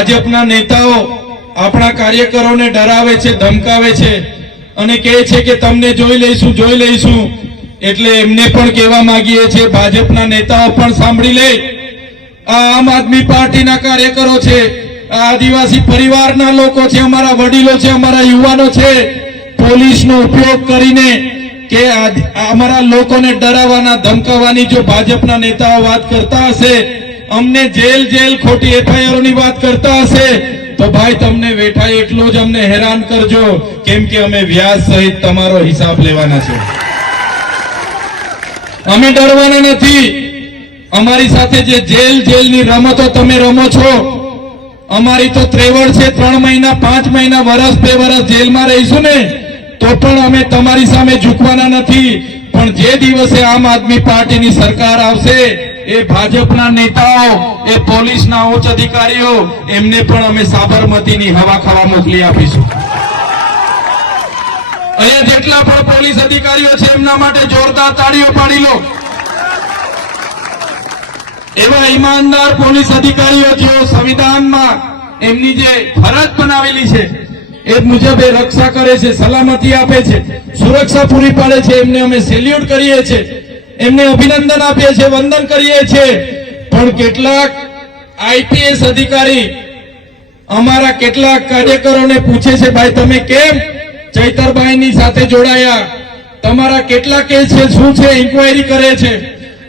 ભાજપના નેતાઓ આપણા કાર્યકરોને ડરાવે છે, ધમકાવે છે અને કહે છે કે તમને જોઈ લઈશું જોઈ લઈશું. એટલે એમને પણ કહેવા માંગીએ છીએ, ભાજપના નેતાઓ પણ સાંભળી લે. આ આમ આદમી પાર્ટીના કાર્યકરો છે, આ આદિવાસી પરિવારના લોકો છે, અમારા વડીલો છે, અમારા યુવાનો છે. પોલીસનો ઉપયોગ કરીને કે અમારા લોકોને ડરાવવાના, ધમકાવવાની જો ભાજપના નેતાઓ વાત કરતા હશે અમને જેલ જેલ ખોટી એફઆઈઆરની વાત કરતા હશે, તો ભાઈ તમને વેઠા એટલો જ અમને હેરાન કરજો. કેમ કે અમે વ્યાજ સહિત તમારો હિસાબ લેવાના છે. અમે ડરવાના નથી. અમારી સાથે જે જેલ જેલની રમતો તમે રમો છો, અમારી તો ત્રેવડ છે, ત્રણ મહિના, પાંચ મહિના વર્ષ બે વર્ષ જેલમાં રહીશું ને, તો પણ અમે તમારી સામે ઝૂકવાના નથી. પણ જે દિવસે આમ આદમી પાર્ટીની સરકાર આવશે એ ભાજપના નેતાઓ, એ પોલીસના ઉચ્ચ અધિકારીઓ, એમને પણ અમે સાબરમતીની હવા ખાવા મોકલી આપીશું. અહીંયા જેટલા પણ પોલીસ અધિકારીઓ છે, એમના માટે જોરદાર તાળીઓ પાડી લો. એવા ઈમાનદાર પોલીસ અધિકારીઓ જેઓ સંવિધાનમાં એમની જે ફરજ બનાવેલી છે, એ મુજબ એ રક્ષા કરે છે, સલામતી આપે છે, સુરક્ષા પૂરી પાડે છે, એમને અમે સેલ્યુટ કરીએ છીએ. એમને અભિનંદન આપીએ છીએ, વંદન કરીએ છીએ. પણ કેટલાક આઈપીએસ અધિકારી અમારા કેટલાક કાર્યકરોને પૂછે છે, ભાઈ, તમે કેમ ચૈતરભાઈની સાથે જોડાયા? તમારા કેટલા કેસ છે? શું છે? ઇન્કવાયરી કરે છે.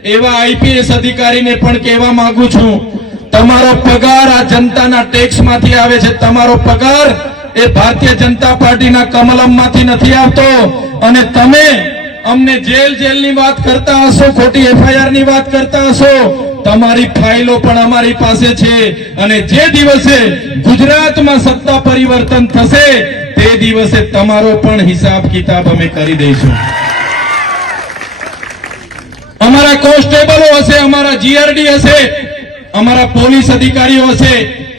એવા આઈપીએસ અધિકારીને પણ કહેવા માંગુ છું, તમારો પગાર આ જનતાના ટેક્સમાંથી આવે છે. તમારો પગાર એ ભારતીય જનતા પાર્ટીના કમલમમાંથી નથી આવતો. અને તમે અમને જેલ જેલની વાત કરતા હશો, ખોટી એફઆઈઆરની વાત કરતા હશો. તમારી ફાઇલો પણ અમારી પાસે છે અને જે દિવસે ગુજરાતમાં સત્તા પરિવર્તન થશે, તે દિવસે તમારો પણ હિસાબ કિતાબ અમે કરી દઈશું. અમારા કોન્સ્ટેબલો હશે, અમારા જીઆરડી હશે, અમારા પોલીસ અધિકારીઓ હશે,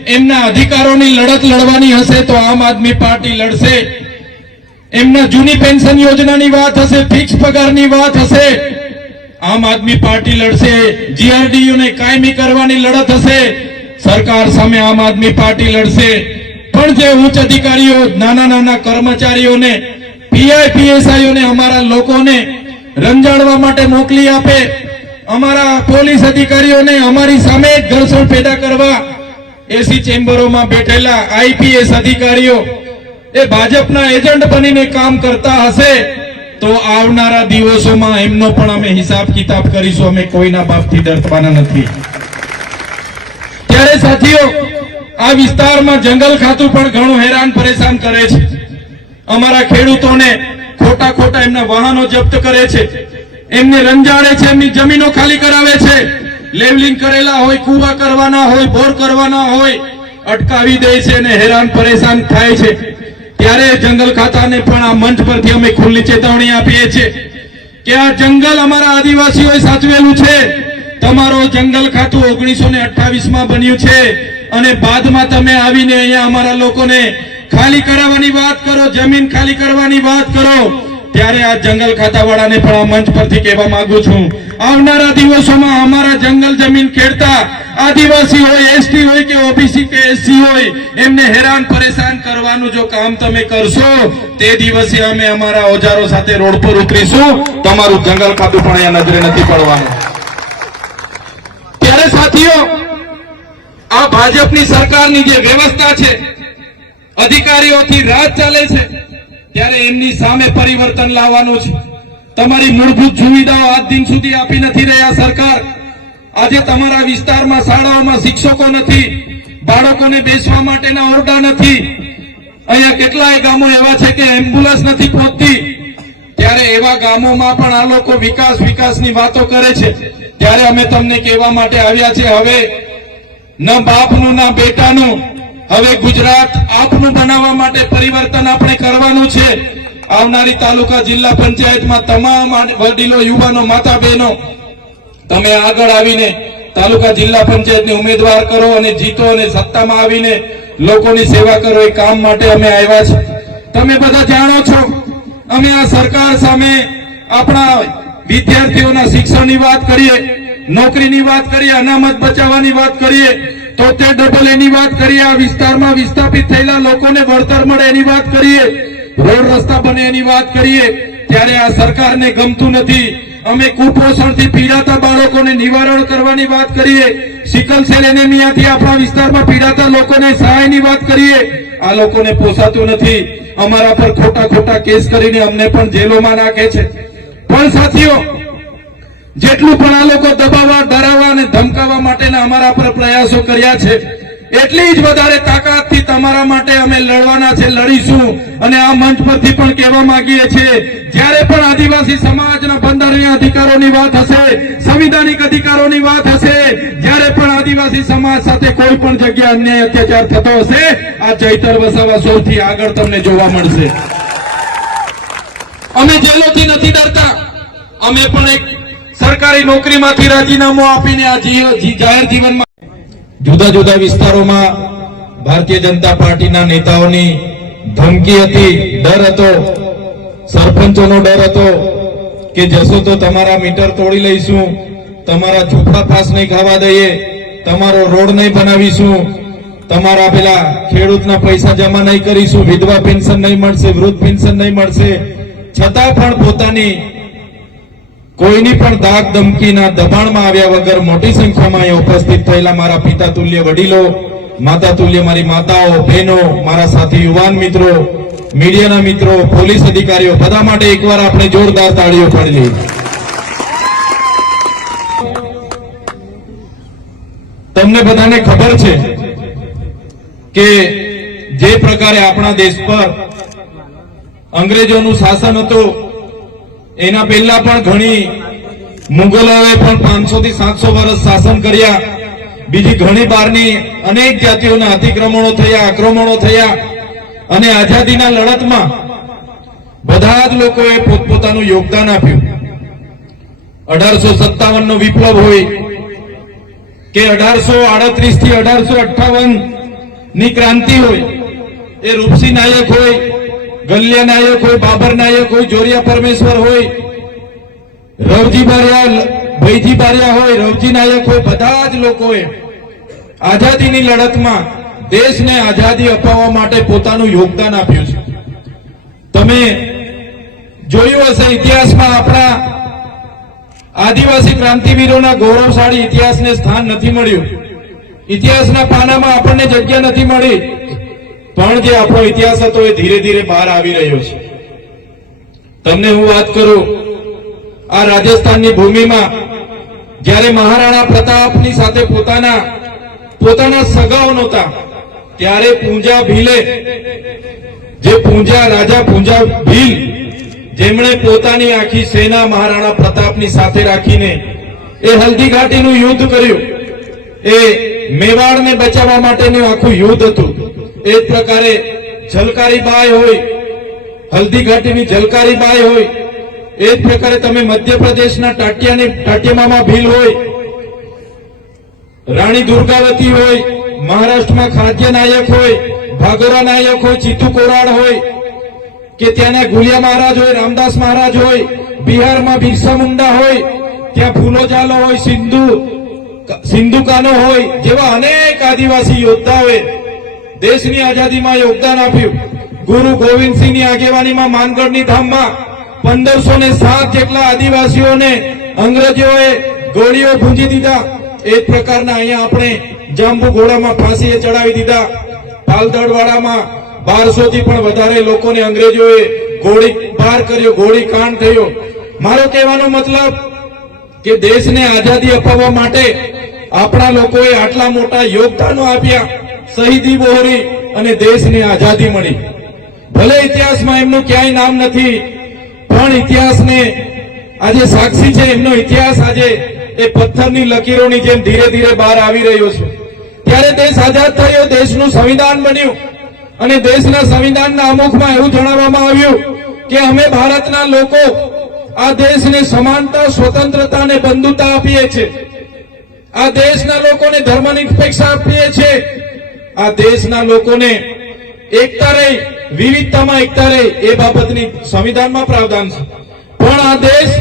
એમના અધિકારોની લડત લડવાની હશે તો આમ આદમી પાર્ટી લડશે. એમના જૂની પેન્શન યોજનાની વાત હશે ફિક્સ પગારની વાત હશે. આમ આદમી પાર્ટી લડશે જીઆરડીયુને કાયમી કરવાની લડત હશે. સરકાર સામે આમ આદમી પાર્ટી લડશે. પણ જે ઉચ્ચ અધિકારીઓ, નાના નાના કર્મચારીઓને પીઆઈ અમારા લોકોને રંજાડવા માટે મોકલી આપે, અમારા પોલીસ અધિકારીઓને અમારી સામે ઘર્ષણ પેદા કરવા, એસી ચેમ્બરોમાં બેઠેલા આઈપીએસ અધિકારીઓ એ ભાજપના એજન્ટ બનીને કામ કરતા હશે, તો આવનારા દિવસોમાં એમનો પણ અમે હિસાબ કિતાબ કરીશું. અમે કોઈના બાપથી ડરવાના નથી. ત્યારે સાથીઓ, આ વિસ્તારમાં જંગલ ખાતું પણ ઘણું હેરાન પરેશાન કરે છે. અમારા ખેડૂતોને ખોટા ખોટા એમના વાહનો જપ્ત કરે છે. એમને રંજાડે છે, એમની જમીનો ખાલી કરાવે છે. લેવલિંગ કરેલા હોય, કુવા કરવાના હોય, બોર કરવાના હોય, અટકાવી દે છે અને હેરાન પરેશાન થાય છે. ત્યારે જંગલ ખાતાને પણ આ મંચ પરથી અમે ખુલ્લી ચેતવણી આપીએ છીએ કે આ જંગલ અમારા આદિવાસીઓએ સાચવેલું છે. તમારો જંગલ ખાતું ઓગણીસો ને અઠ્ઠાવીસમાં બન્યું છે અને બાદમાં તમે આવીને અહીંયા અમારા લોકોને ખાલી કરાવવાની વાત કરો, જમીન ખાલી કરવાની વાત કરો. ત્યારે આ જંગલ ખાતાવાળાને પણ આ મંચ પરથી કહેવા માંગુ છું. આવનારા દિવસોમાં અમારા જંગલ જમીન ખેડતા આદિવાસી હોય એસટી હોય કે ઓબીસી કે એસસી હોય, એમને હેરાન પરેશાન કરવાનું જો કામ તમે કરશો, તે દિવસે અમે અમારા ઓજારો સાથે રોડ પર ઉતરીશું. તમારું જંગલ ખાતું પણ અહીંયા નજરે નથી પડવાનું. ત્યારે સાથીઓ, આ ભાજપની સરકારની જે વ્યવસ્થા છે, અધિકારીઓથી રાજ ચાલે છે. ત્યારે એમની સામે પરિવર્તન લાવવાનું છે. તમારી મૂળભૂત સુવિધાઓ આજ દિન સુધી આપી નથી રહ્યા સરકાર. આજે તમારા વિસ્તારમાં શાળાઓમાં શિક્ષકો નથી, બાળકોને બેસવા માટેના ઓરડા નથી. અહીંયા કેટલાય ગામો એવા છે કે એમ્બ્યુલન્સ નથી પહોંચતી. ત્યારે એવા ગામોમાં પણ આ લોકો વિકાસ વિકાસની વાતો કરે છે. ત્યારે અમે તમને કહેવા માટે આવ્યા છે હવે ન બાપનું, ના બેટાનું હવે ગુજરાત આપનું બનાવવા માટે પરિવર્તન આપણે કરવાનું છે. આવનારી તાલુકા જિલ્લા પંચાયતમાં તમામ વડીલો, યુવાનો માતા બહેનો તમે આગળ આવીને તાલુકા જિલ્લા પંચાયતની ઉમેદવાર કરો અને જીતો અને સત્તામાં આવીને લોકોની સેવા કરો એ કામ માટે અમે આવ્યા છે તમે બધા જાણો છો, અમે આ સરકાર સામે આપણા વિદ્યાર્થીઓના શિક્ષણની વાત કરીએ, નોકરીની વાત કરીએ, અનામત બચાવવાની વાત કરીએ તોતેર ડબલ એની વાત કરીએ, આ વિસ્તારમાં વિસ્થાપિત થયેલા લોકોને વળતર મળે એની વાત કરીએ, રોડ રસ્તા બને એની વાત કરીએ, ત્યારે આ સરકારને ગમતું નથી. અમે કુપોષણથી પીડાતા બાળકોને નિવારણ કરવાની વાત કરીએ, સિકલ સેલ એનેમિયાથી આપણા વિસ્તારમાં પીડાતા લોકોને સહાયની વાત કરીએ, આ લોકોને પોસાતું નથી. અમારા પર ખોટા ખોટા કેસ કરીને અમને પણ જેલોમાં નાખે છે. પણ સાથીઓ જેટલું પણ આ લોકો દબાવવા, ડરાવવા અને ધમકાવવા માટેના અમારા પર પ્રયાસો કર્યા છે, એટલી જ વધારે તાકાતથી તમારા માટે અમે લડવાના છે, લડીશું. અને આ મંચ પરથી પણ કહેવા માંગીએ છીએ, જ્યારે પણ આદિવાસી સમાજના બંધારણીય અધિકારોની વાત હશે, સંવિધાનિક અધિકારોની વાત હશે, જ્યારે પણ આદિવાસી સમાજ સાથે કોઈ પણ જગ્યા અન્યાય અત્યાચાર થતો હશે, આ ચૈતર વસાવા સૌથી આગળ તમને જોવા મળશે. અમે જેલોથી નથી ડરતા. અમે પણ એક સરકારી નોકરીમાંથી રાજીનામું આપીને આ જાહેર જીવનમાં જુદા જુદા વિસ્તારોમાં ભારતીય જનતા પાર્ટીના નેતાઓની ધમકી હતી, ડર હતો, સરપંચોનો ડર હતો કે જશો તો તમારા મીટર તોડી લઈશું, તમારા ઝૂંપડા પાસ નહીં ખાવા દઈએ, તમારો રોડ નહીં બનાવીશું, તમારા પેલા ખેડૂતના પૈસા જમા નહીં કરીશું, વિધવા પેન્શન નહીં મળશે, વૃદ્ધ પેન્શન નહીં મળશે. છતાં પણ પોતાની કોઈની પણ દાગ ધમકીના દબાણમાં આવ્યા વગર મોટી સંખ્યામાં અહીં ઉપસ્થિત થયેલા મારા પિતા તુલ્ય વડીલો, માતા તુલ્ય મારી માતાઓ, બહેનો, મારા સાથી યુવાન મિત્રો, મીડિયાના મિત્રો, પોલીસ અધિકારીઓ, બધા માટે એકવાર આપણે જોરદાર તાળીઓ પાડી તમને બધાને ખબર છે કે જે પ્રકારે આપણા દેશ પર અંગ્રેજોનું શાસન હતું એના પહેલા પણ ઘણી મુગલોએ પણ પાંચસો થી સાતસો વર્ષ શાસન કર્યા. બીજી ઘણી બારની અનેક જાતિઓના અતિક્રમણો થયા, આક્રમણો થયા. અને આઝાદીના લડતમાં બધા જ લોકોએ પોતપોતાનું યોગદાન આપ્યું. અઢારસો સત્તાવન વિપ્લવ હોય કે અઢારસો આડત્રીસથી અઢારસો અઠાવનની ક્રાંતિ હોય, એ રૂપસી નાયક હોય ગલ્યા નાયક હોય બાબર નાયક હોય, જોરિયા પરમેશ્વર હોય, રવજી બારિયા ભૈજી બારિયા હોય, રવજી નાયક હોય, બધા જ લોકોએ આઝાદીની લડતમાં દેશને આઝાદી અપાવવા માટે પોતાનું યોગદાન આપ્યું છે. તમે જોયું હશે ઇતિહાસમાં આપણા આદિવાસી ક્રાંતિવીરોના ગૌરવશાળી ઇતિહાસને સ્થાન નથી મળ્યું. ઇતિહાસના પાનામાં આપણને જગ્યા નથી મળી. પણ જે આપણો ઇતિહાસ હતો એ ધીરે ધીરે બહાર આવી રહ્યો છે. તમને હું વાત કરું, આ રાજસ્થાનની ભૂમિમાં જ્યારે મહારાણા પ્રતાપની સાથે પોતાના પોતાના સગાઓ નહોતા, ત્યારે પૂંજા ભીલે, જે પૂંજા, રાજા પૂંજા ભીલ, જેમણે પોતાની આખી સેના મહારાણા પ્રતાપની સાથે રાખીને એ હલ્દી ઘાટીનું યુદ્ધ કર્યું. એ મેવાડને બચાવવા માટેનું આખું યુદ્ધ હતું. એ જ પ્રકારે જલકારી બાય હોય હલ્દી ઘાટીની જલકારી બાય હોય, એ જ પ્રકારે તમે મધ્યપ્રદેશના ટાટિયાની, ટાટિયામામાં ભીલ હોય, રાણી દુર્ગાવતી હોય, મહારાષ્ટ્રમાં ખાદ્ય નાયક હોય ભાગોરા નાયક હોય ચીતુ કોરાડ હોય, કે ત્યાંના ગુલિયા મહારાજ હોય, રામદાસ મહારાજ હોય, બિહારમાં બિરસા મુંડા હોય, ત્યાં ફૂલો ઝાલો હોય, સિંધુ સિંધુ કાનો હોય, જેવા અનેક આદિવાસી યોદ્ધાઓએ દેશની આઝાદીમાં યોગદાન આપ્યું. ગુરુ ગોવિંદસિંહની આગેવાનીમાં માનગઢની ધામમાં પંદરસો ને સાત જેટલા આદિવાસીઓને અંગ્રેજોએ ગોળીઓ ભૂંજી દીધા. એ પ્રકારના અહીંયા આપણે જાંબુ ઘોડામાં ફાંસીએ ચડાવી દીધા. પાલદડવાડામાં બારસો થી પણ વધારે લોકોને અંગ્રેજોએ ગોળી પાર કર્યો, ગોળી કાંડ થયો. મારો કહેવાનો મતલબ કે દેશને આઝાદી અપાવવા માટે આપણા લોકોએ આટલા મોટા યોગદાનો આપ્યા. શહીદી બોહરી અને દેશની આઝાદી મળી. ભલે ઇતિહાસમાં એમનું ક્યાંય નામ નથી, પણ ઇતિહાસને આજે સાક્ષી છે, એમનો ઇતિહાસ આજે એ પથ્થરની લકીરોની જેમ ધીરે ધીરે બહાર આવી રહ્યો છે. ત્યારે દેશ આઝાદ થયો, દેશનું સંવિધાન બન્યું અને દેશના સંવિધાનના અમુખમાં એવું જણાવવામાં આવ્યું કે અમે ભારતના લોકો આ દેશને સમાનતા, સ્વતંત્રતા અને બંધુતા આપીએ છીએ. આ દેશના લોકોને ધર્મનિરપેક્ષ આપીએ છીએ. આ દેશના લોકોને એકતા રહી, વિવિધતામાં એકતા રહી એ બાબતની સંવિધાનમાં પ્રાવધાન છે. પણ આ દેશ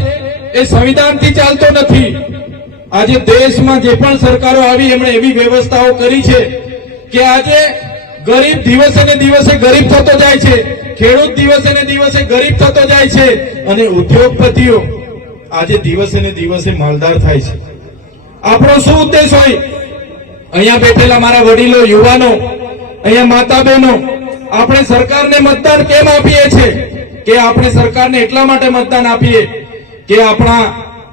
એ સંવિધાનથી ચાલતો નથી. આજે દેશમાં જે પણ સરકારો આવી, એમણે એવી વ્યવસ્થાઓ કરી છે કે આજે ગરીબ દિવસે ને દિવસે ગરીબ થતો જાય છે, ખેડૂત દિવસે ને દિવસે ગરીબ થતો જાય છે અને ઉદ્યોગપતિઓ આજે દિવસે ને દિવસે માલદાર થાય છે. આપણો શું ઉદ્દેશ હોય? અહીંયા બેઠેલા મારા વડીલો, યુવાનો, અહીંયા માતા બહેનો આપણે સરકારને મતદાન કેમ આપીએ છીએ? કે આપણે સરકારને એટલા માટે મતદાન આપીએ કે આપણા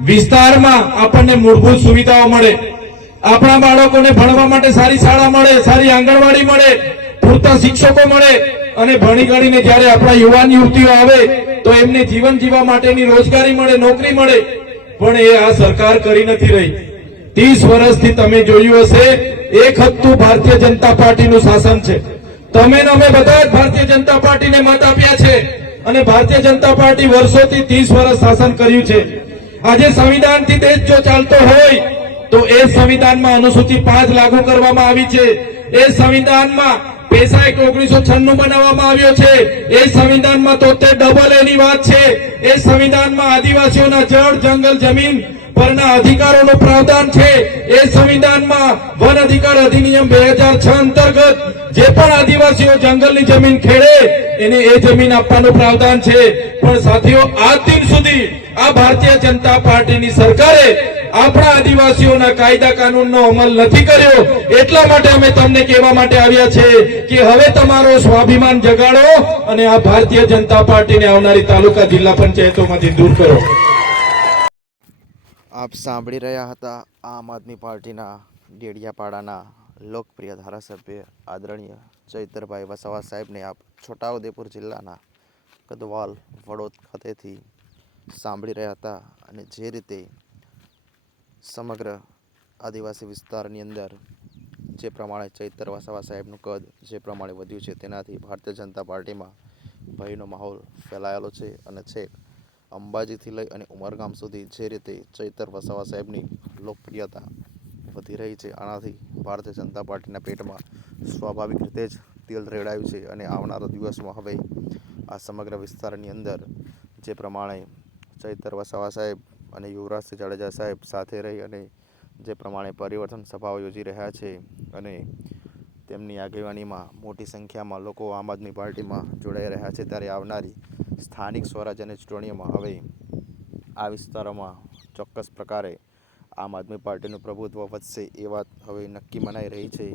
વિસ્તારમાં આપણને મૂળભૂત સુવિધાઓ મળે, આપણા બાળકોને ભણવા માટે સારી શાળા મળે, સારી આંગણવાડી મળે, પૂરતા શિક્ષકો મળે અને ભણી ગણીને જ્યારે આપણા યુવાન યુવતીઓ આવે તો એમને જીવન જીવવા માટેની રોજગારી મળે, નોકરી મળે. પણ એ આ સરકાર કરી નથી રહી. ત્રીસ વર્ષથી તમે જોયું હશે, એક હતું ભારતીય જનતા પાર્ટીનું શાસન છે. તમે અમે બધા જ ભારતીય જનતા પાર્ટીને મત આપ્યા છે. અને ભારતીય જનતા પાર્ટી વર્ષોથી ત્રીસ વર્ષ શાસન કર્યું છે. આજે સંવિધાનથી દેશ જો ચાલતો હોય, તો એ સંવિધાનમાં અનુસૂચિ પાંચ લાગુ કરવામાં આવી છે. એ સંવિધાનમાં પેસા એક્ટ ઓગણીસો છન્નું બનાવવામાં આવ્યો છે. એ સંવિધાનમાં તોતેર ડબલ એની વાત છે. એ સંવિધાનમાં આદિવાસીઓના જળ, જંગલ, જમીન પરના અધિકારોનું પ્રાવધાન છે. એ સંવિધાનમાં વન અધિકાર અધિનિયમ બે હજાર છ અંતર્ગત જે પણ આદિવાસીઓ જંગલની જમીન ખેડે, એને એ જમીન આપવાનું પ્રાવધાન છે. પણ સાથીઓ, આજ દિન સુધી આ ભારતીય જનતા પાર્ટીની સરકારે આપણા આદિવાસીઓના કાયદા કાનૂનનો અમલ નથી કર્યો. એટલા માટે અમે તમને કહેવા માટે આવ્યા છે કે હવે તમારો સ્વાભિમાન જગાડો અને આ ભારતીય જનતા પાર્ટીને આવનારી તાલુકા જિલ્લા પંચાયતોમાંથી દૂર કરો. આપ સાંભળી રહ્યા હતા આમ આદમી પાર્ટીના ડેડિયાપાડાના લોકપ્રિય ધારાસભ્ય આદરણીય ચૈતરભાઈ વસાવા સાહેબને આપ છોટાઉદેપુર જિલ્લાના કદવાલ વડોદ ખાતેથી સાંભળી રહ્યા હતા અને જે રીતે સમગ્ર આદિવાસી વિસ્તારની અંદર જે પ્રમાણે ચૈતર વસાવા સાહેબનું કદ જે પ્રમાણે વધ્યું છે, તેનાથી ભારતીય જનતા પાર્ટીમાં ભયનો માહોલ ફેલાયેલો છે અને છેક અંબાજીથી લઈ અને ઉમરગામ સુધી જે રીતે ચૈતર વસાવા સાહેબની લોકપ્રિયતા વધી રહી છે, આનાથી ભારતીય જનતા પાર્ટીના પેટમાં સ્વાભાવિક રીતે જ તેલ રેડાયું છે અને આવનારા દિવસમાં હવે આ સમગ્ર વિસ્તારની અંદર જે પ્રમાણે ચૈતર વસાવા સાહેબ અને યુવરાજ જાડેજા સાહેબ સાથે રહી અને જે પ્રમાણે પરિવર્તન સભાઓ યોજી રહ્યા છે અને તેમની આગેવાનીમાં મોટી સંખ્યામાં લોકો આમ આદમી પાર્ટીમાં જોડાઈ રહ્યા છે, ત્યારે આવનારી સ્થાનિક સ્વરાજ્યની ચૂંટણીઓમાં હવે આ વિસ્તારોમાં ચોક્કસ પ્રકારે આમ આદમી પાર્ટીનું પ્રભુત્વ વધશે એ વાત હવે નક્કી મનાઈ રહી છે.